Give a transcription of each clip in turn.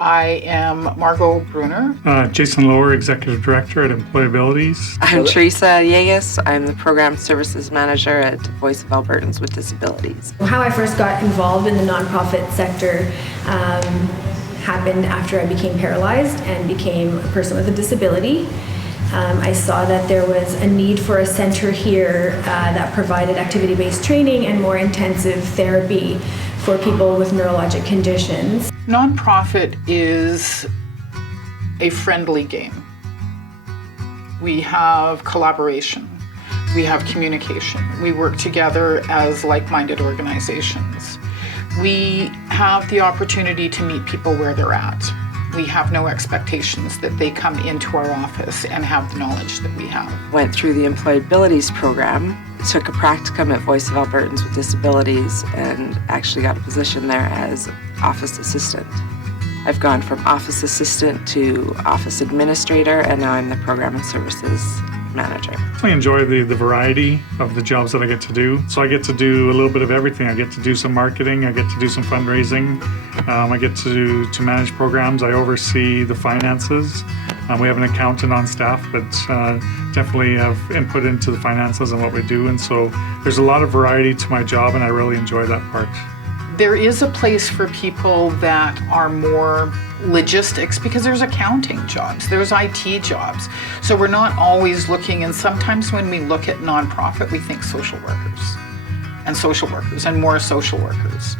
I am Margot Bruner. Jason Lower, Executive Director at Employabilities. I'm Teresa Yegas. I'm the Program Services Manager at Voice of Albertans with Disabilities. How I first got involved in the nonprofit sector happened after I became paralyzed and became a person with a disability. I saw that there was a need for a center here that provided activity-based training and more intensive therapy for people with neurologic conditions. Nonprofit is a friendly game. We have collaboration. We have communication. We work together as like-minded organizations. We have the opportunity to meet people where they're at. We have no expectations that they come into our office and have the knowledge that we have. Went through the Employabilities program, took a practicum at Voice of Albertans with Disabilities, and actually got a position there as office assistant. I've gone from office assistant to office administrator, and now I'm the Program and Services Manager. I enjoy the variety of the jobs that I get to do. So I get to do a little bit of everything. I get to do some marketing, I get to do some fundraising, I get to manage programs, I oversee the finances. We have an accountant on staff, but definitely have input into the finances and what we do. And so there's a lot of variety to my job, and I really enjoy that part. There is a place for people that are more logistics, because there's accounting jobs, there's IT jobs. So we're not always looking, and sometimes when we look at nonprofit, we think social workers and more social workers.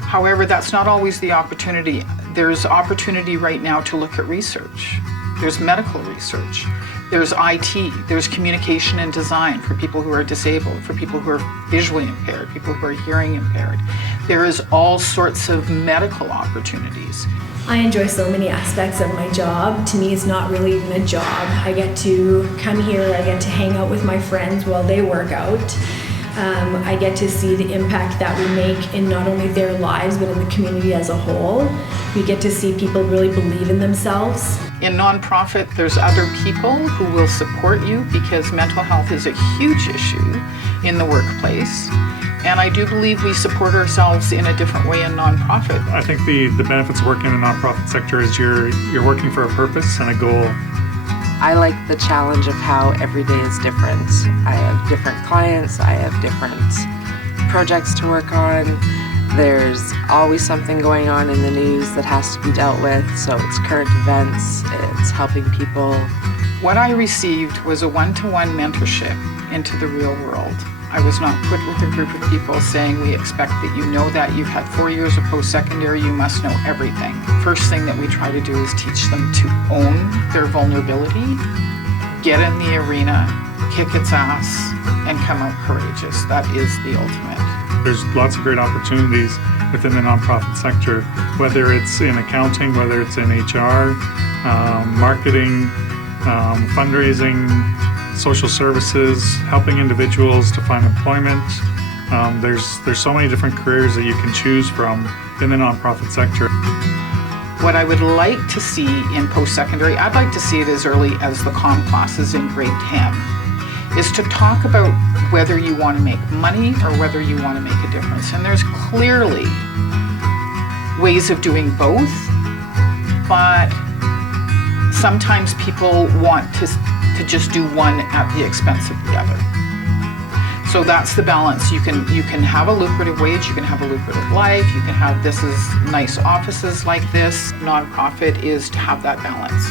However, that's not always the opportunity. There's opportunity right now to look at research. There's medical research. There's IT, there's communication and design for people who are disabled, for people who are visually impaired, people who are hearing impaired. There is all sorts of medical opportunities. I enjoy so many aspects of my job. To me, it's not really even a job. I get to come here, I get to hang out with my friends while they work out. I get to see the impact that we make in not only their lives, but in the community as a whole. We get to see people really believe in themselves. In nonprofit, there's other people who will support you, because mental health is a huge issue in the workplace. And I do believe we support ourselves in a different way in nonprofit. I think the benefits of working in the nonprofit sector is you're working for a purpose and a goal. I like the challenge of how every day is different. I have different clients, I have different projects to work on. There's always something going on in the news that has to be dealt with, so it's current events, it's helping people. What I received was a one-to-one mentorship into the real world. I was not put with a group of people saying, we expect that you know that, you've had 4 years of post-secondary, you must know everything. First thing that we try to do is teach them to own their vulnerability, get in the arena, kick its ass, and come out courageous. That is the ultimate. There's lots of great opportunities within the nonprofit sector, whether it's in accounting, whether it's in HR, marketing, fundraising, social services, helping individuals to find employment. There's so many different careers that you can choose from in the nonprofit sector. What I would like to see in post-secondary, I'd like to see it as early as the comm classes in grade 10, is to talk about whether you want to make money or whether you want to make a difference. And there's clearly ways of doing both, but sometimes people want to just do one at the expense of the other. So that's the balance. You can have a lucrative wage, you can have a lucrative life, you can have, this is nice offices like this. Nonprofit is to have that balance.